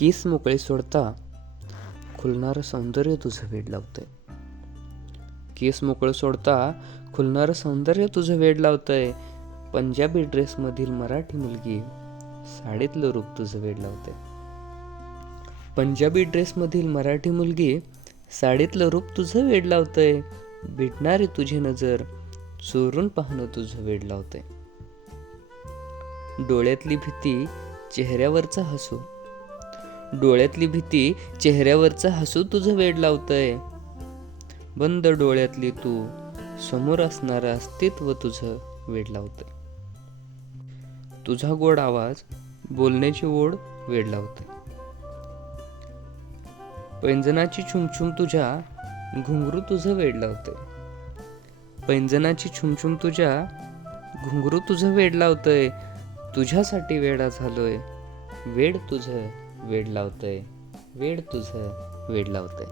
केस मोकळे सोडता खुलणारं सौंदर्य तुझं वेड लावतंय. केस मोकळे सोडता खुलणारं सौंदर्य तुझं वेड लावतंय. पंजाबी ड्रेसमधील मराठी मुलगी साडीतलं रूप तुझं वेड लावतंय. पंजाबी ड्रेसमधील मराठी मुलगी साडीतलं रूप तुझं वेड लावतंय. भेटणारी तुझी नजर चोरून पाहणं तुझं वेड लावतंय. डोळ्यातली भीती चेहऱ्यावरचा हसू, डोळ्यातली भीती चेहऱ्यावरचा हसू तुझं वेड लावतंय. बंद डोळ्यातली तू समोर असणारं अस्तित्व तुझं वेड लावतंय. तुझा गोड आवाज बोलण्याची ओढ वेड लावतंय. पैंजणाची छुमछुम तुझ्या घुंगरू तुझं वेड लावतंय. पैंजणाची छुमछुम तुझ्या घुंगरू तुझं वेड लावतंय. तुझ्यासाठी वेडा झालोय, वेड तुझं वेड लावतंय, वेड तुझं वेड लावतंय.